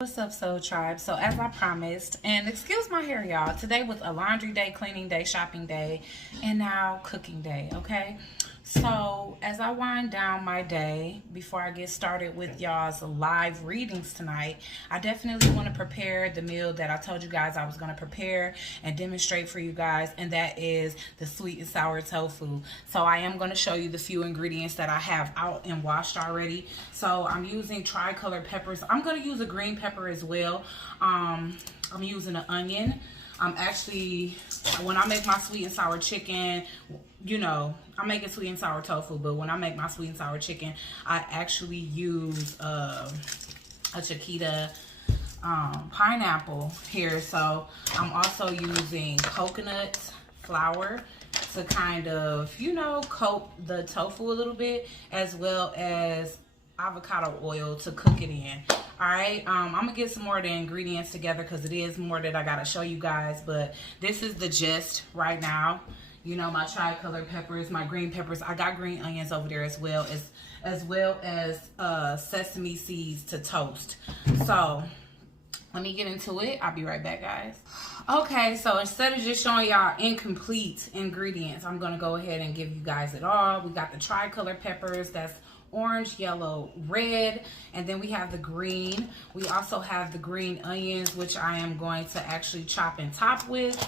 What's up, Soul Tribe? So as I promised, and excuse my hair, y'all, today was a laundry day, cleaning day, shopping day, and now cooking day, okay? So as I wind down my day, before I get started with y'all's live readings tonight, I definitely want to prepare the meal that I told you guys I was going to prepare and demonstrate for you guys, and that is the sweet and sour tofu. So I am going to show you the few ingredients that I have out and washed already. So I'm using tricolor peppers. I'm going to use a green pepper as well. I'm using an onion. Actually, when I make my sweet and sour chicken, you know, I'm making sweet and sour tofu, but when I make my sweet and sour chicken, I actually use a Chiquita pineapple here. So I'm also using coconut flour to kind of, you know, coat the tofu a little bit, as well as avocado oil to cook it in. All right, I'm gonna get some more of the ingredients together because it is more that I gotta show you guys, but this is the gist right now. You know, my tricolor peppers, my green peppers. I got green onions over there as well as sesame seeds to toast. So let me get into it. I'll be right back, guys. Okay, so instead of just showing y'all incomplete ingredients, I'm gonna go ahead and give you guys it all. We got the tricolor peppers, that's orange, yellow, red, and then we have the green. We also have the green onions, which I am going to actually chop and top with.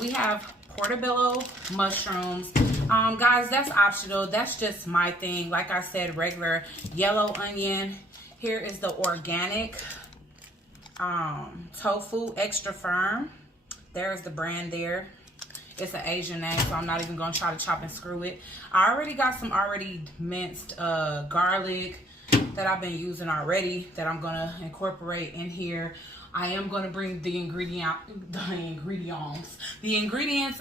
We have portobello mushrooms. Guys, that's optional. That's just my thing. Like I said, regular yellow onion. Here is the organic tofu, extra firm. There's the brand there. It's an Asian name, so I'm not even going to try to chop and screw it. I already got some minced garlic that I've been using already that I'm going to incorporate in here. I am going to bring the ingredients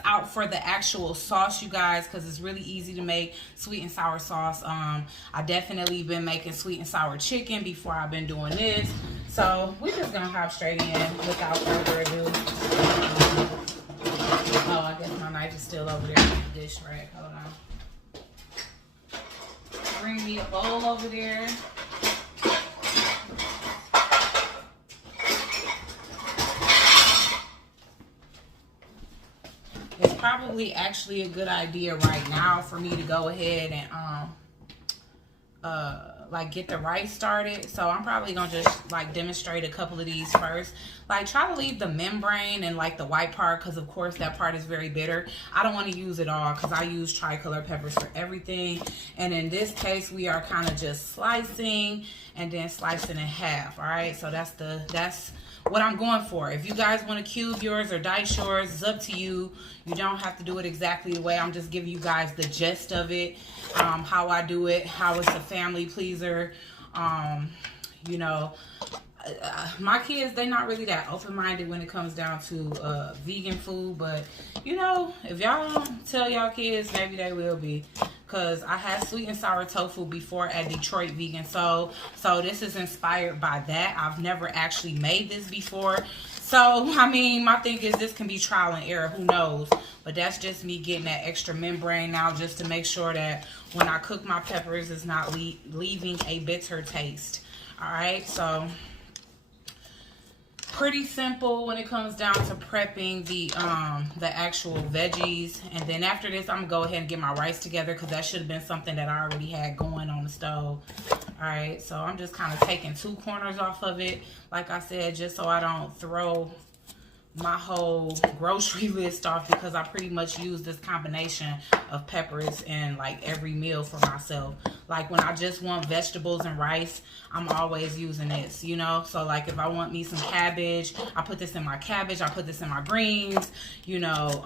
out for the actual sauce, you guys, because it's really easy to make sweet and sour sauce. I definitely been making sweet and sour chicken before I've been doing this. So we're just going to hop straight in without further ado. Oh, I guess my knife is still over there in the dish rack. Hold on. Bring me a bowl over there. It's probably actually a good idea right now for me to go ahead and like get the rice started. So I'm probably gonna just like demonstrate a couple of these first. Like try to leave the membrane and like the white part, because of course that part is very bitter. I don't want to use it all because I use tricolor peppers for everything. And in this case, we are kind of just slicing and then slicing in half. All right, so that's what I'm going for. If you guys want to cube yours or dice yours, it's up to you. You don't have to do it exactly the way. I'm just giving you guys the gist of it, how I do it, how it's a family pleaser. You know, my kids, they're not really that open-minded when it comes down to vegan food, but you know, if y'all don't tell y'all kids, maybe they will be. Because I had sweet and sour tofu before at Detroit Vegan Soul. So this is inspired by that. I've never actually made this before. So, I mean, my thing is this can be trial and error. Who knows? But that's just me getting that extra membrane now just to make sure that when I cook my peppers, it's not leaving a bitter taste. All right, so pretty simple when it comes down to prepping the actual veggies. And then after this, I'm gonna go ahead and get my rice together because that should have been something that I already had going on the stove. All right, so I'm just kind of taking 2 corners off of it, like I said, just so I don't throw my whole grocery list off, because I pretty much use this combination of peppers in like every meal for myself. Like when I just want vegetables and rice, I'm always using this, you know. So like if I want me some cabbage, I put this in my cabbage, I put this in my greens, you know.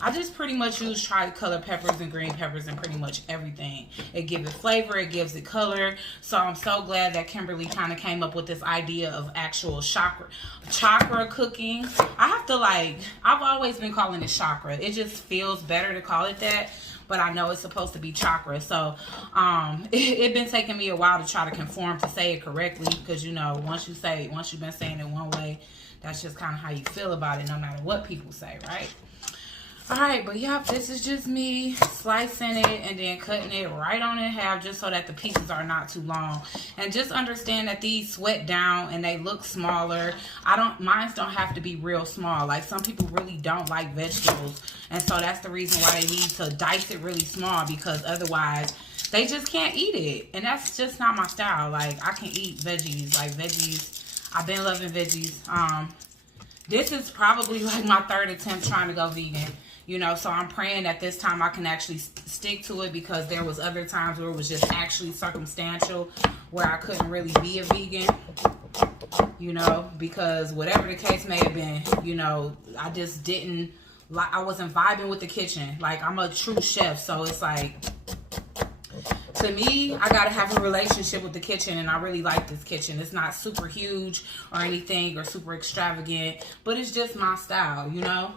I just pretty much use tricolor peppers and green peppers in pretty much everything. It gives it flavor, it gives it color. So I'm so glad that Kimberly kind of came up with this idea of actual chakra cooking. I have to I've always been calling it chakra. It just feels better to call it that. But I know it's supposed to be chakra. So it's been taking me a while to try to conform to say it correctly. Because, you know, once you've been saying it one way, that's just kind of how you feel about it, no matter what people say, right? Alright, but yeah, this is just me slicing it and then cutting it right on in half just so that the pieces are not too long. And just understand that these sweat down and they look smaller. Mine don't have to be real small. Like, some people really don't like vegetables. And so that's the reason why they need to dice it really small, because otherwise they just can't eat it. And that's just not my style. Like, I can eat veggies. Like, veggies, I've been loving veggies. This is probably like my third attempt trying to go vegan. You know, so I'm praying that this time I can actually stick to it, because there was other times where it was just actually circumstantial, where I couldn't really be a vegan, you know, because whatever the case may have been, you know, I just didn't, like, I wasn't vibing with the kitchen. Like, I'm a true chef, so it's like, to me, I gotta have a relationship with the kitchen, and I really like this kitchen. It's not super huge or anything or super extravagant, but it's just my style, you know?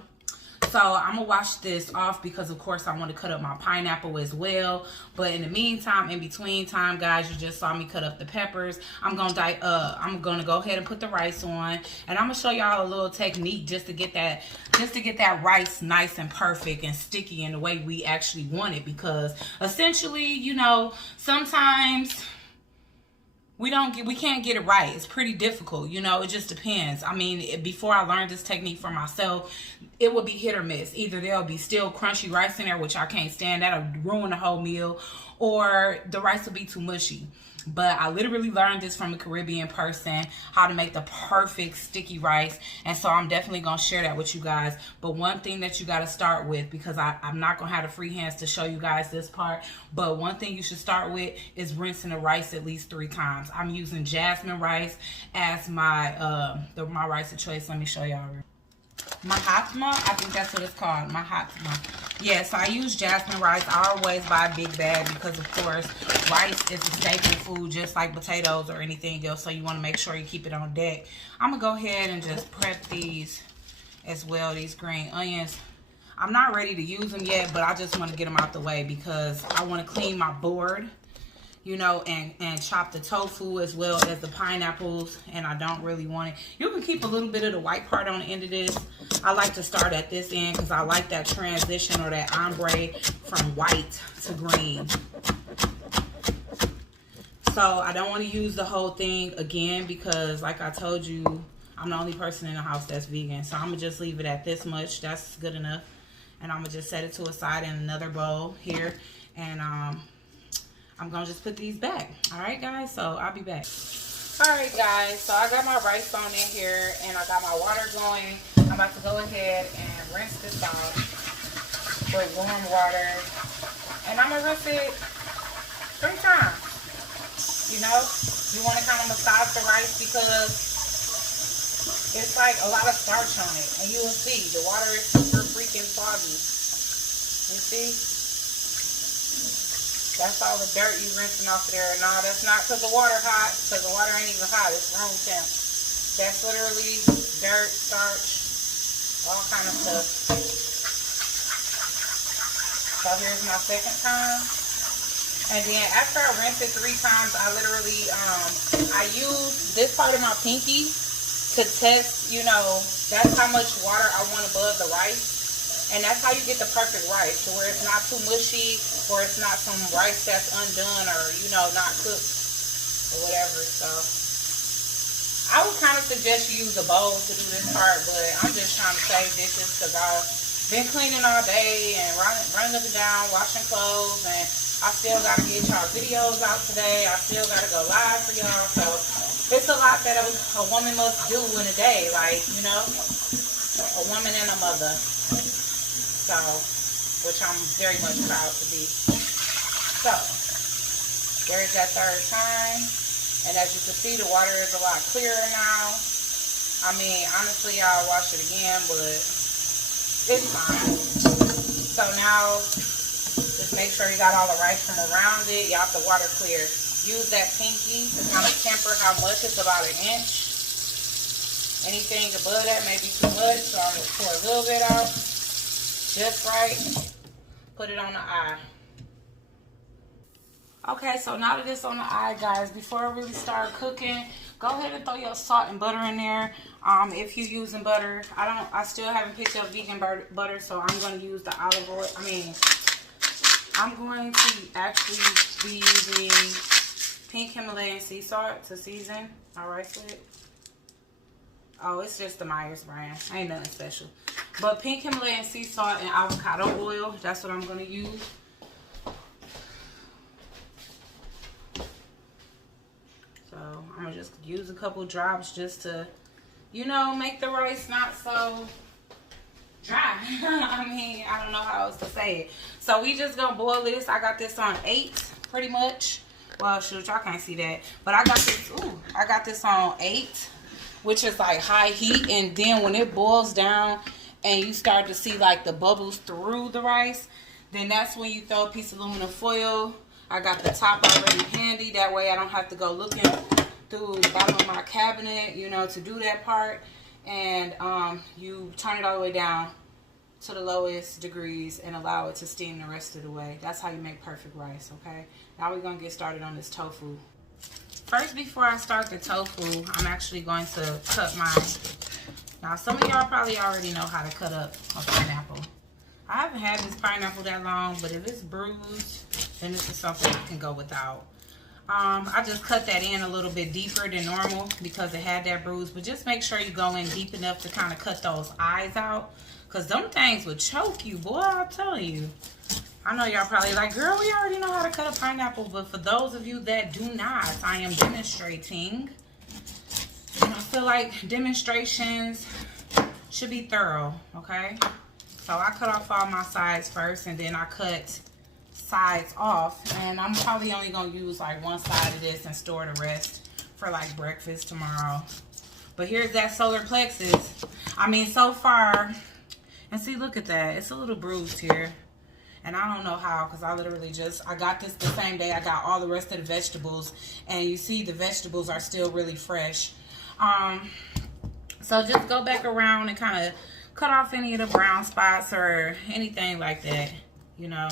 So I'm gonna wash this off, because of course I want to cut up my pineapple as well. But in the meantime, in between time, guys, you just saw me cut up the peppers. I'm gonna go ahead and put the rice on, and I'm gonna show y'all a little technique just to get that rice nice and perfect and sticky in the way we actually want it. Because essentially, you know, sometimes we can't get it right. It's pretty difficult, you know. It just depends. I mean, before I learned this technique for myself, it would be hit or miss. Either there'll be still crunchy rice in there, which I can't stand. That'll ruin the whole meal. Or the rice will be too mushy. But I literally learned this from a Caribbean person, how to make the perfect sticky rice. And so I'm definitely going to share that with you guys. But one thing that you got to start with, because I'm not going to have the free hands to show you guys this part, but one thing you should start with is rinsing the rice at least 3 times. I'm using jasmine rice as my my rice of choice. Let me show y'all. Mahatma, I think that's what it's called. Mahatma. Yeah, so I use jasmine rice. I always buy a big bag, because of course rice is a staple food just like potatoes or anything else, so you want to make sure you keep it on deck. I'm gonna go ahead and just prep these as well, these green onions. I'm not ready to use them yet, but I just want to get them out the way, because I want to clean my board, you know, and chop the tofu as well as the pineapples, and I don't really want it. You can keep a little bit of the white part on the end of this. I like to start at this end, because I like that transition, or that ombre from white to green. So I don't want to use the whole thing again, because like I told you, I'm the only person in the house that's vegan. So I'm going to just leave it at this much. That's good enough. And I'm going to just set it to a side in another bowl here. And I'm going to just put these back. All right, guys? So I'll be back. All right, guys. So I got my rice on in here, and I got my water going. I'm about to go ahead and rinse this off with warm water. And I'm going to rinse it 3 times. You know, you want to kind of massage the rice, because it's like a lot of starch on it. And you will see the water is super freaking foggy. You see? That's all the dirt you rinsing off of there. No, that's not because the water hot, because the water ain't even hot. It's room temp. That's literally dirt, starch, all kind of stuff. So here's my second time. And then after I rinse it 3 times, I literally, I use this part of my pinky to test, you know, that's how much water I want above the rice. And that's how you get the perfect rice, to where it's not too mushy, or it's not some rice that's undone, or, you know, not cooked, or whatever. So I would kind of suggest you use a bowl to do this part, but I'm just trying to save dishes, because I've been cleaning all day and running up and down, washing clothes, and I still got to get y'all videos out today. I still got to go live for y'all. So it's a lot that a woman must do in a day, like, you know, a woman and a mother. So, which I'm very much proud to be. So, there's that 3rd time. And as you can see, the water is a lot clearer now. I mean, honestly, I'll wash it again, but it's fine. So now, just make sure you got all the rice from around it. You have the water clear. Use that pinky to kind of temper how much. It's about 1 inch. Anything above that may be too much, so I'm going to pour a little bit out. Just right. Put it on the eye. Okay, so now that it's on the eye, guys, before I really start cooking, Go ahead and throw your salt and butter in there. If you're using butter, I still haven't picked up vegan butter, so I'm going to use the olive oil. I'm going to actually be using pink Himalayan sea salt to season my rice with. Oh, it's just the Myers brand. Ain't nothing special. But pink Himalayan sea salt and avocado oil, that's what I'm going to use. So I'm going to just use a couple drops just to, you know, make the rice not so dry. I don't know how else to say it. So we just going to boil this. I got this on 8 pretty much. Well, shoot, y'all can't see that. But I got this on 8. Which is like high heat, and then when it boils down and you start to see like the bubbles through the rice, then that's when you throw a piece of aluminum foil. I got the top already handy, that way I don't have to go looking through the bottom of my cabinet, you know, to do that part. And you turn it all the way down to the lowest degrees and allow it to steam the rest of the way. That's how you make perfect rice, okay? Now we're gonna get started on this tofu. First, before I start the tofu, I'm actually going to cut mine. Now, some of y'all probably already know how to cut up a pineapple. I haven't had this pineapple that long, but if it's bruised, then this is something you can go without. I just cut that in a little bit deeper than normal because it had that bruise. But just make sure you go in deep enough to kind of cut those eyes out. Because them things would choke you, boy, I'll tell you. I know y'all probably like, girl, we already know how to cut a pineapple. But for those of you that do not, I am demonstrating. And I feel like demonstrations should be thorough, okay? So I cut off all my sides first, and then I cut sides off. And I'm probably only going to use like one side of this and store the rest for like breakfast tomorrow. But here's that solar plexus. So far, and see, look at that. It's a little bruised here. And I don't know how, because I literally I got this the same day I got all the rest of the vegetables. And you see the vegetables are still really fresh. So just go back around and kind of cut off any of the brown spots or anything like that. You know,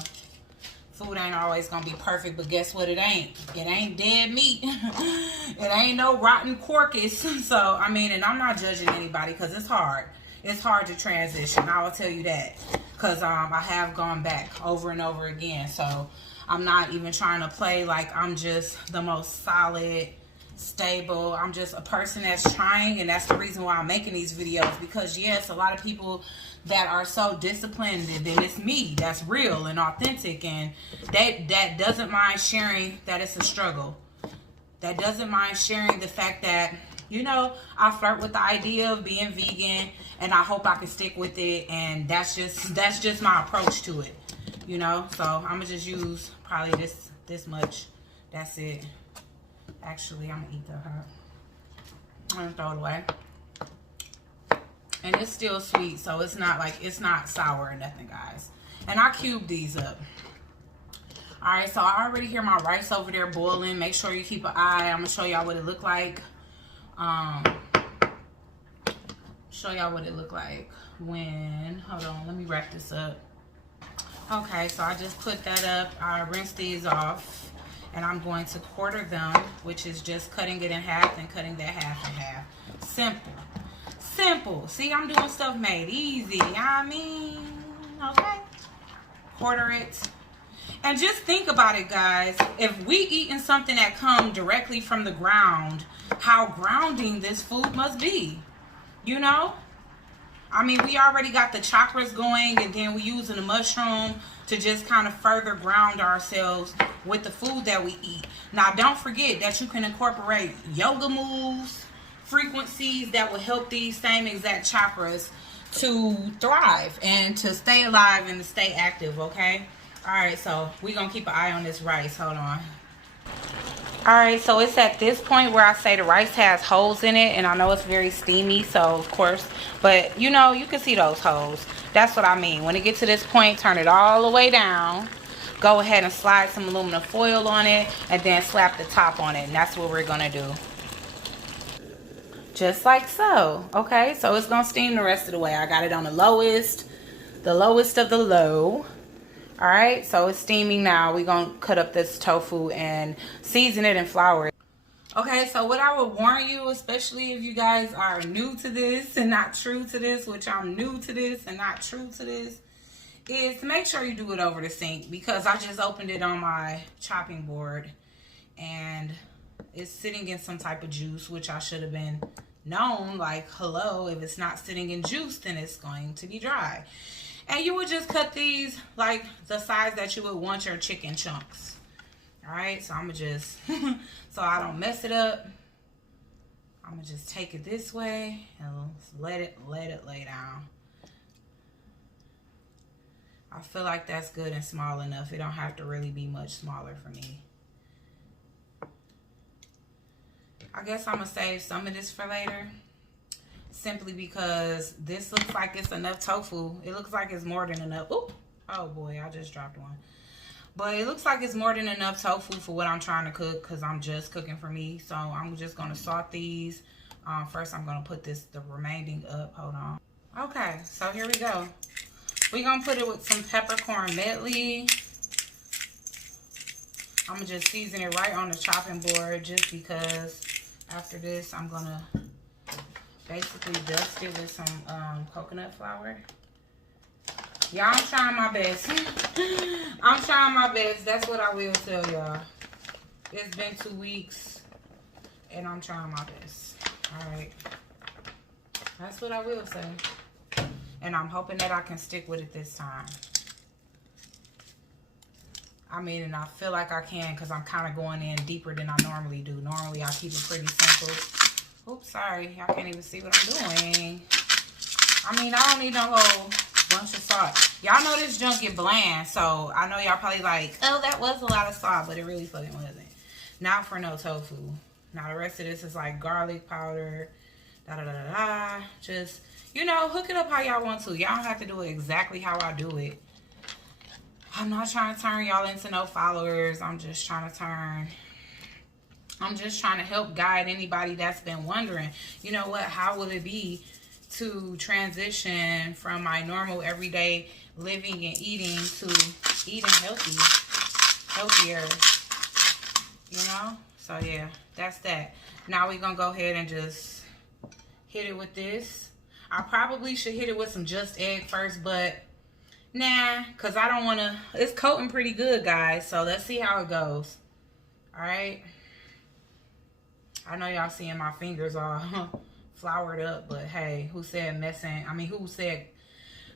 food ain't always going to be perfect, but guess what? It ain't. It ain't dead meat. It ain't no rotten carcass. So, and I'm not judging anybody because it's hard. It's hard to transition. I will tell you that. Because I have gone back over and over again. So I'm not even trying to play like I'm just the most solid, stable. I'm just a person that's trying. And that's the reason why I'm making these videos. Because yes, a lot of people that are so disciplined, and then it's me that's real and authentic. And that doesn't mind sharing that it's a struggle. That doesn't mind sharing the fact that, you know, I flirt with the idea of being vegan, and I hope I can stick with it. And that's just my approach to it, you know. So I'm gonna just use probably this much. That's it. Actually, I'm gonna eat the hot. I'm gonna throw it away. And it's still sweet, so it's not sour or nothing, guys. And I cubed these up. All right, so I already hear my rice over there boiling. Make sure you keep an eye. I'm gonna show y'all what it looked like. Show y'all what it looked like when, hold on, let me wrap this up. Okay, so I just put that up. I rinsed these off, and I'm going to quarter them, which is just cutting it in half and cutting that half in half. Simple. See, I'm doing stuff made easy. Okay. Quarter it. And just think about it, guys. If we eating something that comes directly from the ground, how grounding this food must be. You know? We already got the chakras going, and then we using the mushroom to just kind of further ground ourselves with the food that we eat. Now, don't forget that you can incorporate yoga moves, frequencies that will help these same exact chakras to thrive and to stay alive and to stay active, okay? All right, so we're going to keep an eye on this rice. Hold on. All right, so it's at this point where I say the rice has holes in it, and I know it's very steamy, so of course, but you know, you can see those holes. That's what I mean. When it gets to this point, turn it all the way down. Go ahead and slide some aluminum foil on it, and then slap the top on it, and that's what we're going to do. Just like so. Okay, so it's going to steam the rest of the way. I got it on the lowest of the low. All right, so it's steaming now. We're going to cut up this tofu and season it and flour it. Okay, so what I would warn you, especially if you guys are new to this and not true to this, which I'm new to this and not true to this, is to make sure you do it over the sink, because I just opened it on my chopping board and it's sitting in some type of juice, which I should have been known, like, hello, if it's not sitting in juice, then it's going to be dry. And you would just cut these like the size that you would want your chicken chunks. All right, so I'm gonna just, so I don't mess it up, I'm gonna just take it this way and let it lay down. I feel like that's good and small enough. It don't have to really be much smaller for me. I guess I'm gonna save some of this for later, simply because this looks like it's enough tofu. It looks like it's more than enough. Ooh, oh boy, I just dropped one. But it looks like it's more than enough tofu for what I'm trying to cook, because I'm just cooking for me. So I'm just gonna salt these. First I'm gonna put the remaining up. Hold on. Okay, so here we go. We're gonna put it with some peppercorn medley. I'm gonna just season it right on the chopping board, just because after this I'm gonna basically dust it with some coconut flour. Y'all, I'm trying my best. I'm trying my best. That's what I will tell y'all. It's been 2 weeks and I'm trying my best. Alright. That's what I will say. And I'm hoping that I can stick with it this time. I mean, and I feel like I can, because I'm kind of going in deeper than I normally do. Normally I keep it pretty simple. Oops, sorry. Y'all can't even see what I'm doing. I mean, I don't need no whole bunch of salt. Y'all know this junk get bland, so I know y'all probably like, oh, that was a lot of salt, but it really fucking wasn't. Not for no tofu. Now the rest of this is like garlic powder, da-da-da-da-da. Just, you know, hook it up how y'all want to. Y'all don't have to do it exactly how I do it. I'm not trying to turn y'all into no followers. I'm just trying to help guide anybody that's been wondering, you know what, how will it be to transition from my normal everyday living and eating to eating healthier, you know? So yeah, that's that. Now we're gonna go ahead and just hit it with this. I probably should hit it with some just egg first, but nah, because I don't want to. It's coating pretty good, guys, so let's see how it goes. All right, I know y'all seeing my fingers all floured up, but hey, who said who said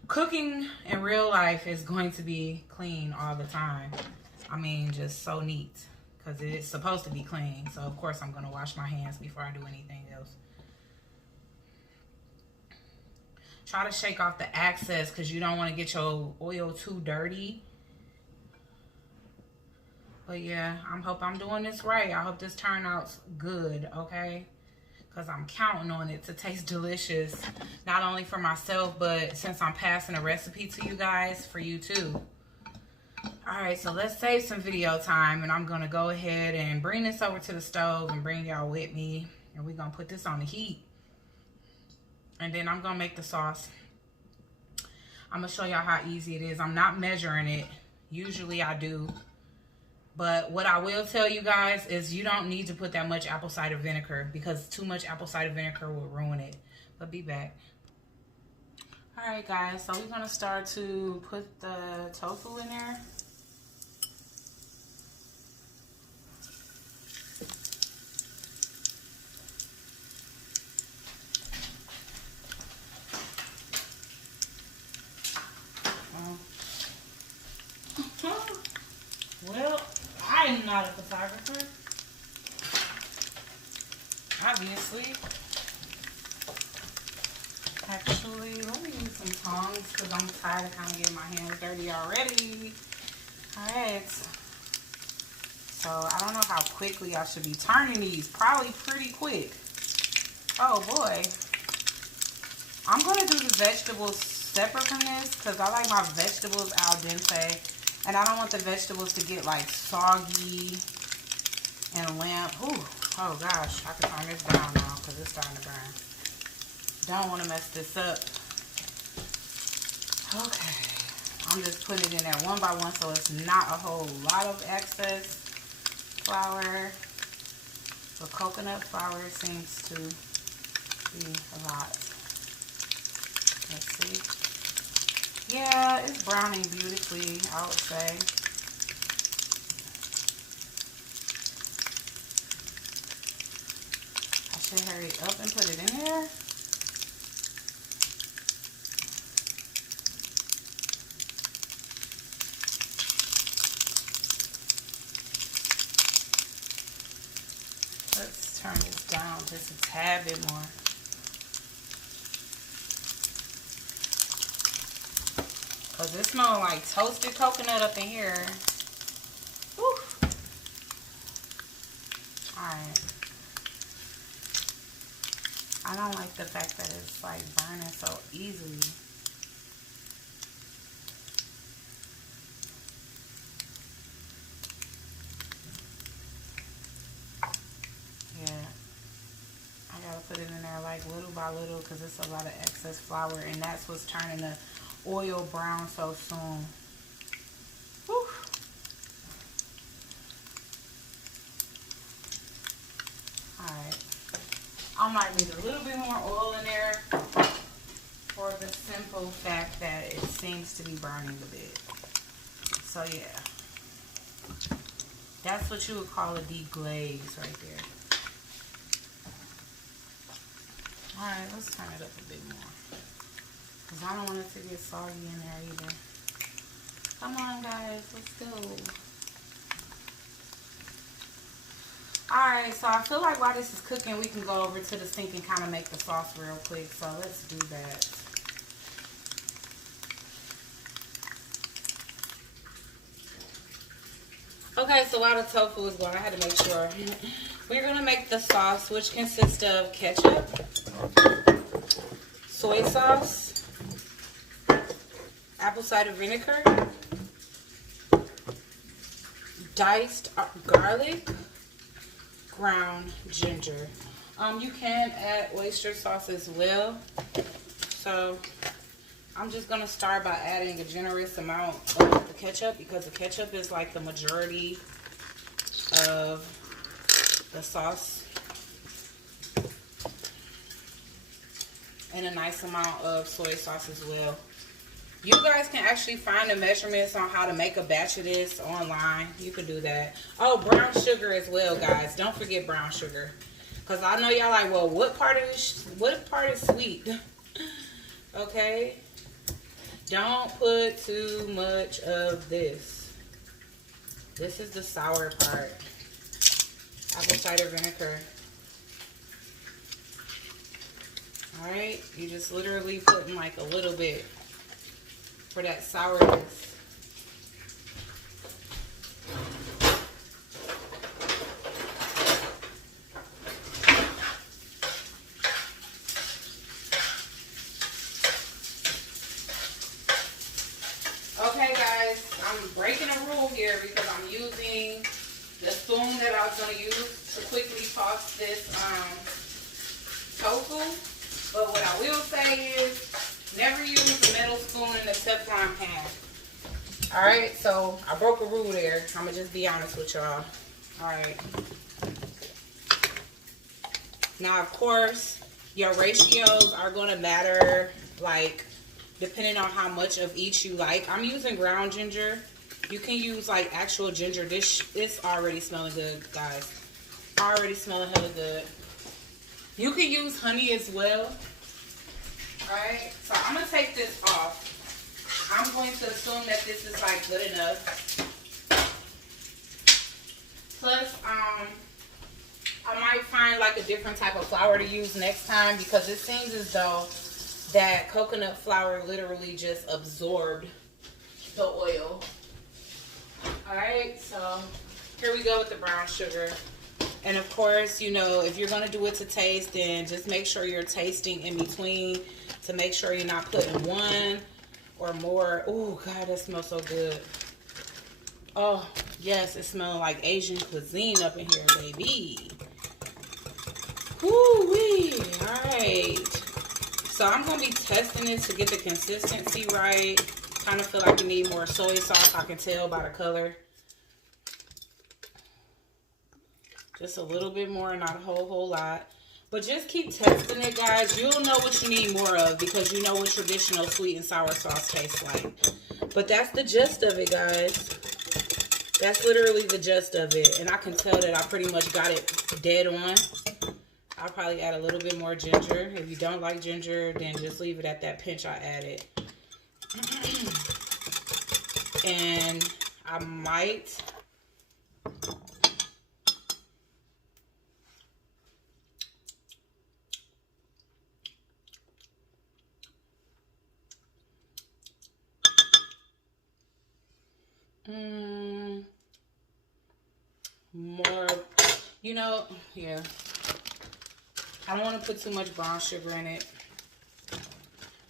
cooking in real life is going to be clean all the time? I mean, just so neat, because it's supposed to be clean. So of course I'm going to wash my hands before I do anything else. Try to shake off the excess, because you don't want to get your oil too dirty. But yeah, I hope I'm doing this right. I hope this turns out good, okay? Because I'm counting on it to taste delicious. Not only for myself, but since I'm passing a recipe to you guys, for you too. Alright, so let's save some video time. And I'm going to go ahead and bring this over to the stove and bring y'all with me. And we're going to put this on the heat. And then I'm going to make the sauce. I'm going to show y'all how easy it is. I'm not measuring it. Usually I do. But what I will tell you guys is you don't need to put that much apple cider vinegar, because too much apple cider vinegar will ruin it. But be back. Alright guys, so we're going to start to put the tofu in there. Well, I am not a photographer, obviously. Actually, let me use some tongs, because I'm tired of kind of getting my hands dirty already. Alright. So, I don't know how quickly I should be turning these. Probably pretty quick. Oh boy. I'm going to do the vegetables separate from this, because I like my vegetables al dente. And I don't want the vegetables to get like soggy and lamb. Ooh, oh gosh, I can turn this down now because it's starting to burn. Don't want to mess this up. Okay, I'm just putting it in there one by one, so it's not a whole lot of excess flour. But coconut flour seems to be a lot. Let's see. Yeah, it's browning beautifully, I would say. I should hurry up and put it in there. Let's turn this down just a tad bit more. Cause it smells like toasted coconut up in here. Whew. Alright. I don't like the fact that it's like burning so easily. Yeah. I gotta put it in there like little by little because it's a lot of excess flour, and that's what's turning the oil brown so soon. Whew. Alright. I might need a little bit more oil in there for the simple fact that it seems to be burning a bit. So yeah. That's what you would call a deglaze right there. Alright, let's turn it up a bit more. Because I don't want it to get soggy in there either. Come on, guys. Let's go. Alright, so I feel like while this is cooking, we can go over to the sink and kind of make the sauce real quick. So let's do that. Okay, so while the tofu is going, I had to make sure. We're going to make the sauce, which consists of ketchup, soy sauce, apple cider vinegar, diced garlic, ground ginger. You can add oyster sauce as well. So I'm just going to start by adding a generous amount of the ketchup because the ketchup is like the majority of the sauce. And a nice amount of soy sauce as well. You guys can actually find the measurements on how to make a batch of this online. You can do that. Oh, brown sugar as well, guys. Don't forget brown sugar. Because I know y'all like, well, what part is sweet? Okay? Don't put too much of this. This is the sour part. Apple cider vinegar. Alright? You just literally put in like a little bit for that sourness. Okay guys, I'm breaking a rule here because I'm using the spoon that I was going to use to quickly toss this tofu. But what I will say is, never use a metal spoon in a Teflon pan. Alright, so I broke a rule there. I'm going to just be honest with y'all. Alright. Now, of course, your ratios are going to matter, like, depending on how much of each you like. I'm using ground ginger. You can use, like, actual ginger. This already smelling good, guys. Already smelling hella good. You can use honey as well. Alright, so I'm going to take this off. I'm going to assume that this is like good enough. Plus, I might find like a different type of flour to use next time because it seems as though that coconut flour literally just absorbed the oil. Alright, so here we go with the brown sugar. And of course, you know, if you're going to do it to taste, then just make sure you're tasting in between to make sure you're not putting one or more. Oh, God, that smells so good. Oh, yes, it smells like Asian cuisine up in here, baby. Woo-wee. All right. So I'm going to be testing this to get the consistency right. Kind of feel like you need more soy sauce. I can tell by the color. Just a little bit more, not a whole lot. But just keep testing it, guys. You'll know what you need more of because you know what traditional sweet and sour sauce tastes like. But that's the gist of it, guys. That's literally the gist of it. And I can tell that I pretty much got it dead on. I'll probably add a little bit more ginger. If you don't like ginger, then just leave it at that pinch I added. And I might... more, you know, yeah. I don't want to put too much brown sugar in it,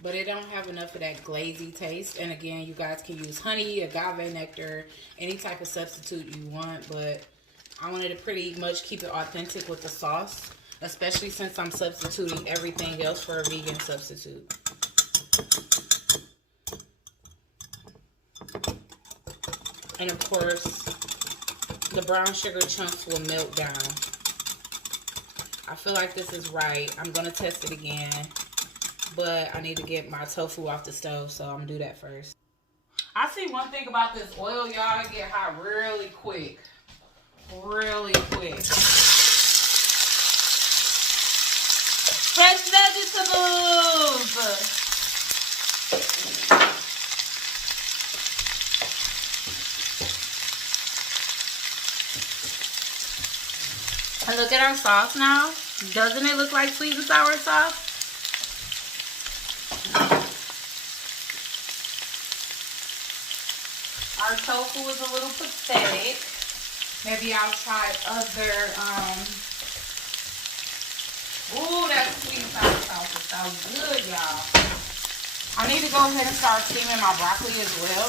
but it don't have enough of that glazy taste. And again, you guys can use honey, agave nectar, any type of substitute you want, but I wanted to pretty much keep it authentic with the sauce, especially since I'm substituting everything else for a vegan substitute. And of course, the brown sugar chunks will melt down. I feel like this is right. I'm going to test it again. But I need to get my tofu off the stove, so I'm going to do that first. I see one thing about this oil, y'all. It get hot really quick. Really quick. Fresh vegetables! And look at our sauce now. Doesn't it look like sweet and sour sauce? Our tofu is a little pathetic. Maybe I'll try other, ooh, that sweet and sour sauce is so good, y'all. I need to go ahead and start steaming my broccoli as well.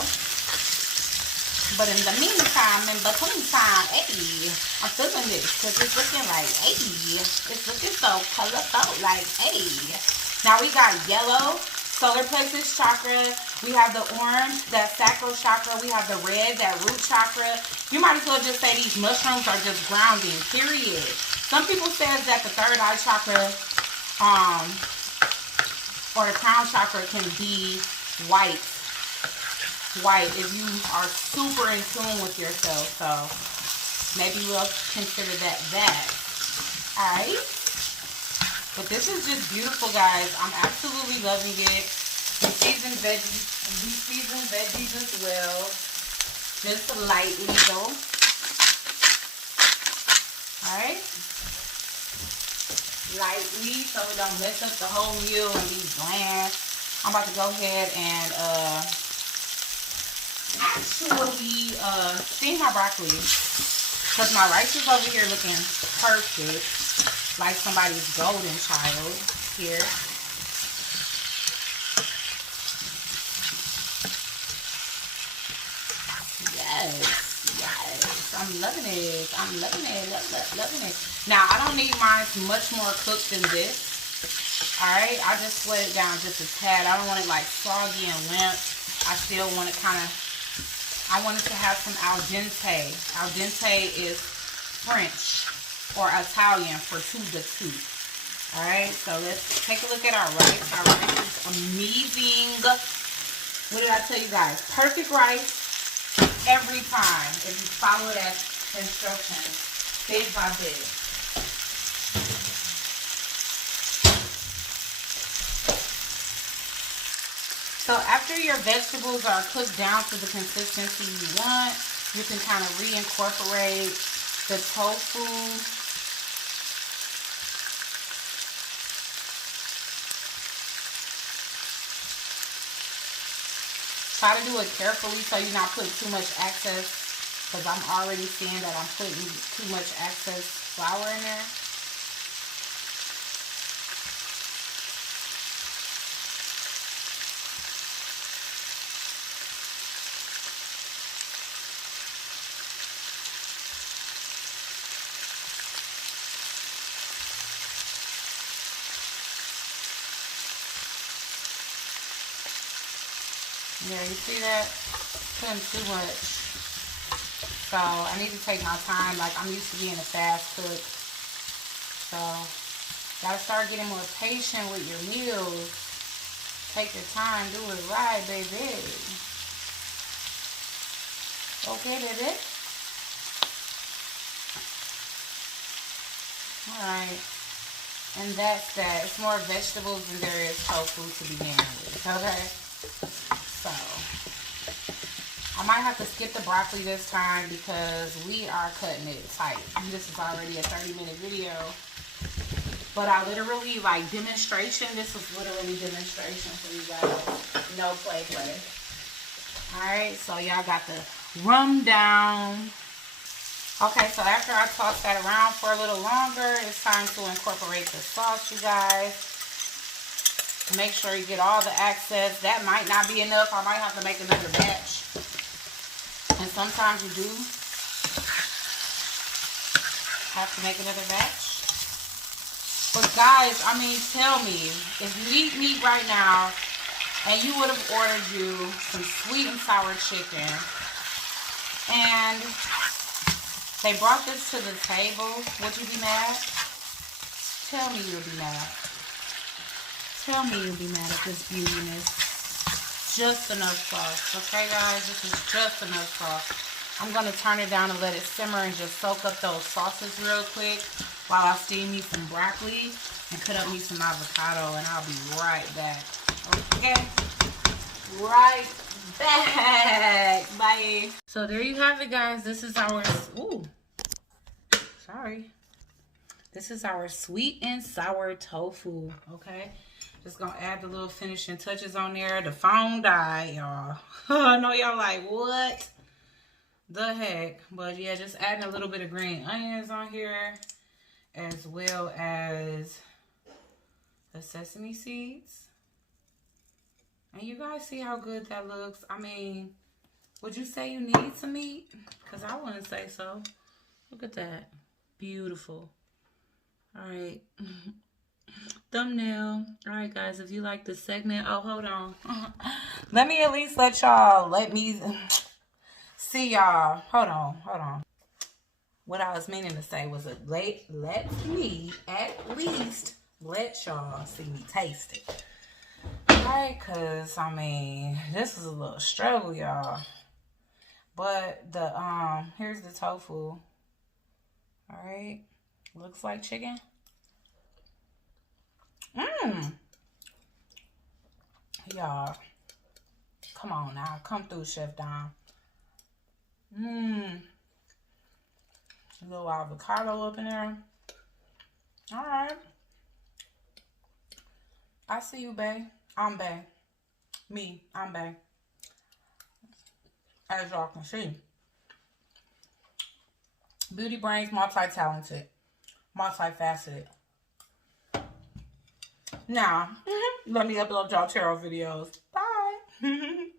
But in the meantime, in between time, hey, I'm feeling this because it's looking like, hey, it's looking so colorful, like, hey. Now we got yellow, solar plexus chakra. We have the orange, that sacral chakra. We have the red, that root chakra. You might as well just say these mushrooms are just grounding, period. Some people say that the third eye chakra, or the crown chakra can be white if you are super in tune with yourself. So maybe we'll consider that. Alright. But this is just beautiful, guys. I'm absolutely loving it. We season veggies as well. Just lightly though. Alright. Lightly so we don't mess up the whole meal and be bland. I'm about to go ahead and actually steam my broccoli because my rice is over here looking perfect, like somebody's golden child here. Yes, I'm loving it. I'm loving it. Now I don't need mine much more cooked than this. Alright, I just let it down just a tad. I don't want it like soggy and limp. I still want it kind of, I want it to have some al dente. Al dente is French or Italian for to the tooth. Alright, so let's take a look at our rice. Our rice is amazing. What did I tell you guys? Perfect rice every time if you follow that instructions bit by bit. So after your vegetables are cooked down to the consistency you want, you can kind of reincorporate the tofu. Try to do it carefully so you're not putting too much excess, because I'm already seeing that I'm putting too much excess flour in there. Yeah, you see that? Putting too much. So So I need to take my time. Like, I'm used to being a fast cook. So gotta start getting more patient with your meals. Take your time, do it right, baby. Okay, baby. Alright. And that's that. It's more vegetables than there is tofu to begin with. Okay? So I might have to skip the broccoli this time because we are cutting it tight. This is already a 30-minute video. But I literally, like, demonstration. This was literally demonstration for you guys. No play. Alright, so y'all got the rundown. Okay, so after I toss that around for a little longer, it's time to incorporate the sauce, you guys. Make sure you get all the access. That might not be enough. I might have to make another batch. And sometimes you do have to make another batch. But guys, I mean, tell me, if you eat meat right now and you would have ordered you some sweet and sour chicken and they brought this to the table, would you be mad? Tell me you'll be mad. Tell me you'll be mad at this beautiness. Just enough sauce. Okay, guys? This is just enough sauce. I'm going to turn it down and let it simmer and just soak up those sauces real quick while I steam me some broccoli and cut up me some avocado, and I'll be right back. Okay? Right back. Bye. So there you have it, guys. This is our... Ooh. Sorry. This is our sweet and sour tofu. Okay? Just gonna add the little finishing touches on there. The phone died, y'all. I know y'all like, what the heck? But yeah, just adding a little bit of green onions on here, as well as the sesame seeds. And you guys see how good that looks? I mean, would you say you need some meat? Because I wouldn't say so. Look at that. Beautiful. All right. Thumbnail. All right, guys, if you like this segment, oh, hold on. Let me at least let me see y'all. Hold on. What I was meaning to say was let me at least let y'all see me taste it. All right, because, I mean, this is a little struggle, y'all. But here's the tofu. All right. Looks like chicken. Y'all, come on now. Come through, Chef Dom. A little avocado up in there. All right. I see you, bae. I'm bae. I'm bae. As y'all can see. Beauty brains, multi-talented, multifaceted. Now, let me upload y'all tarot videos. Bye.